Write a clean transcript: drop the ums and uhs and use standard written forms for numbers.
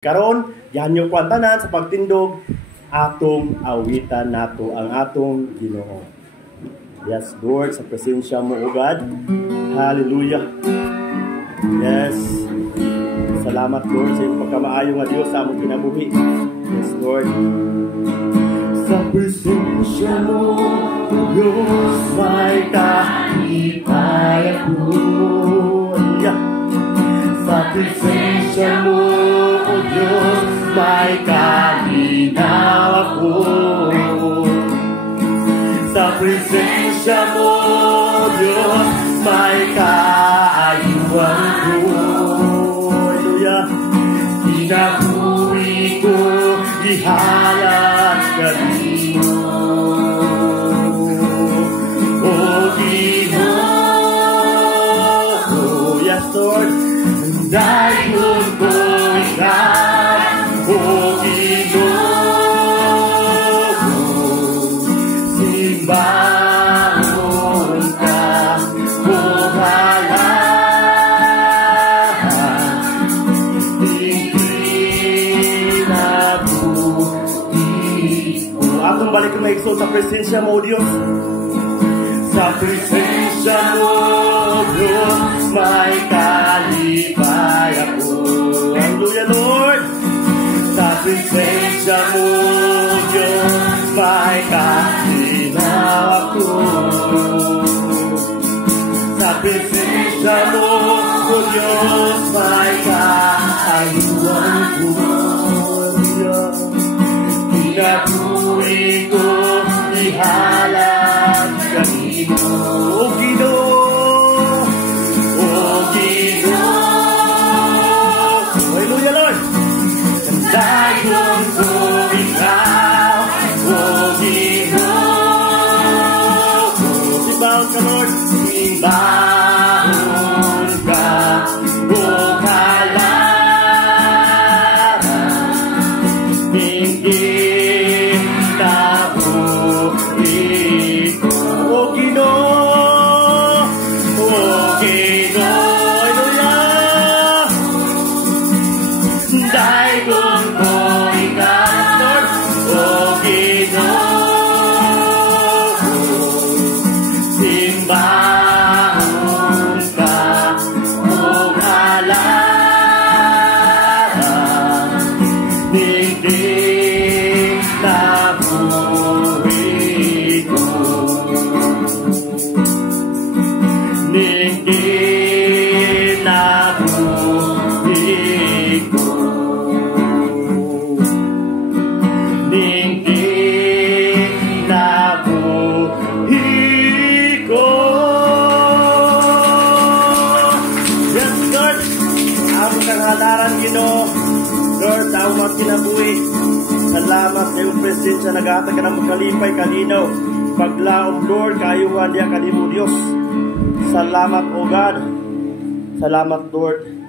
Karon, yan yung kwantanan sa pagtindog, atong awitan nato ang atong Ginoo. Yes, Lord, sa presensya mo, O God. Hallelujah. Yes. Salamat, Lord, sa iyong pagkamaayo nga Diyos sa among kinabuhi. Yes, Lord. Sa presensya mo, O Diyos, may kahipay ako. Hallelujah. Sa presensya mo, O Diyos, may kalinaw ako. Sa presensya mo, O Diyos, may kaayuan ko. Hallelujah. Pinabuhi ko, ihalat ka rin. O Ginoo, yes Lord, dayon ko ikaw, O Ginoo, simbahon ka, O Halahan, ikinabuhi ko. Atong balik na igsoon sa presensya mo, O Diyos. Sa presensya mo, O Diyos, may kalipay ako. Hallelujah, Lord. Sa presensya mo, Diyos, may kalinaw ako. Sa presensya mo, O Diyos, may kaayuan ko. Pinabuhi ko, ihalat ka rin. O Ginoo, O Ginoo, hallelujah, Lord. Dayon ko ikaw, O Ginoo. Simbahon ka, Lord. Simbahon ka, O Halahan, hinggit na buhi ko. O Ginoo, O Ginoo, hallelujah. Dayon ko ikaw, Lord, O Ginoo. Simbahon ka, O Halahan, hinggit na buhi ko. Hinggit na buhi ko. Hinggit na buhi ko. Yes, Lord. Among kang halaran, Ginoo. Lord, sa among kinabuhi. Salamat sa iyong presensya. Naghatag ka ng kalipay, kalinaw. Paglaom, Lord, kaayuhan diya kanimo, Diyos. Salamat, O God. Salamat, Lord.